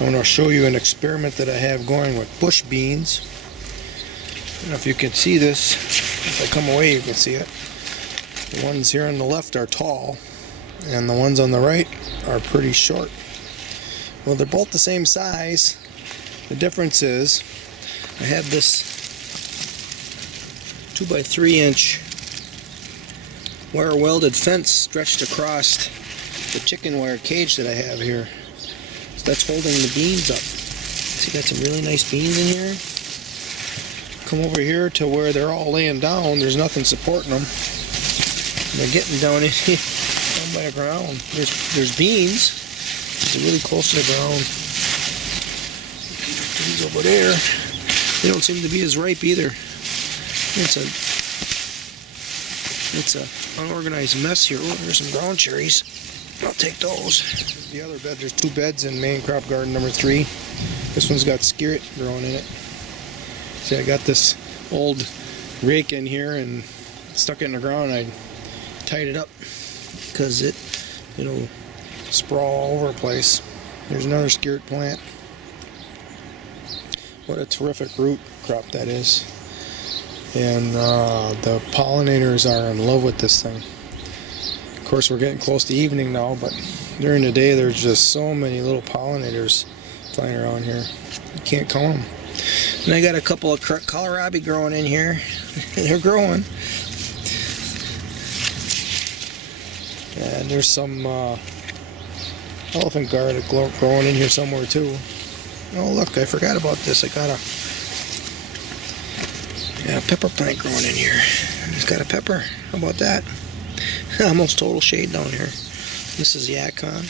I want to show you an experiment that I have going with bush beans. I don't know if you can see this. If I come away, you can see it. The ones here on the left are tall, and the ones on the right are pretty short. Well, they're both the same size. The difference is I have this 2x3-inch wire welded fence stretched across the chicken wire cage that I have here. So that's holding the beans up. See, got some really nice beans in here. Come over here to where they're all laying down. There's nothing supporting them. They're getting down in here, down by the ground. There's beans. They're really close to the ground. Beans over there. They don't seem to be as ripe either. It's a unorganized mess here. Oh, there's some ground cherries. I'll take those. The other bed, there's 2 beds in main crop garden number 3. This one's got skirret growing in it. See, I got this old rake in here and stuck it in the ground. I tied it up because it'll sprawl all over the place. There's another skirret plant. What a terrific root crop that is. And the pollinators are in love with this thing. Of course, we're getting close to evening now, but during the day there's just so many little pollinators flying around here. You can't count them. And I got a couple of kohlrabi growing in here. They're growing. And there's some elephant garlic growing in here somewhere too. Oh look, I forgot about this. I got a pepper plant growing in here. It's got a pepper. How about that? Almost total shade down here. This is yacon.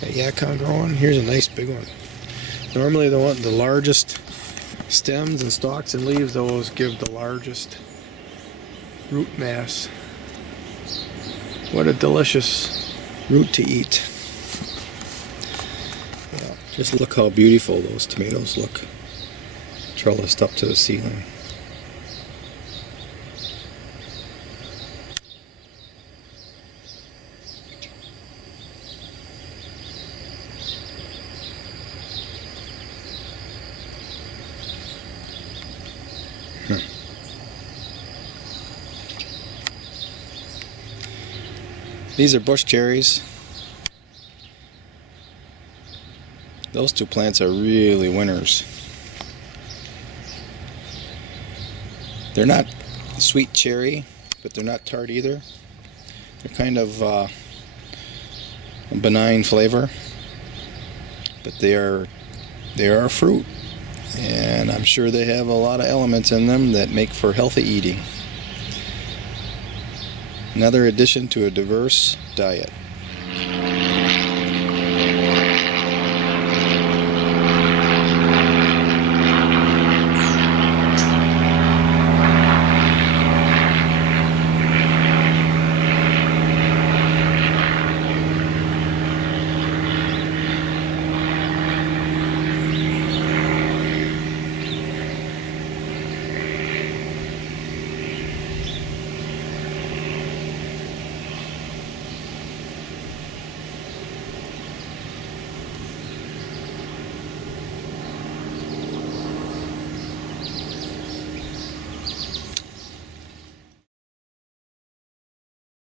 Got yacon growing. Here's a nice big one. Normally the largest stems and stalks and leaves, those give the largest root mass. What a delicious root to eat. Yeah, just look how beautiful those tomatoes look. Trellised up to the ceiling. These are bush cherries. Those 2 plants are really winners. They're not sweet cherry, but they're not tart either. They're kind of a benign flavor, but they are a fruit, and I'm sure they have a lot of elements in them that make for healthy eating. Another addition to a diverse diet.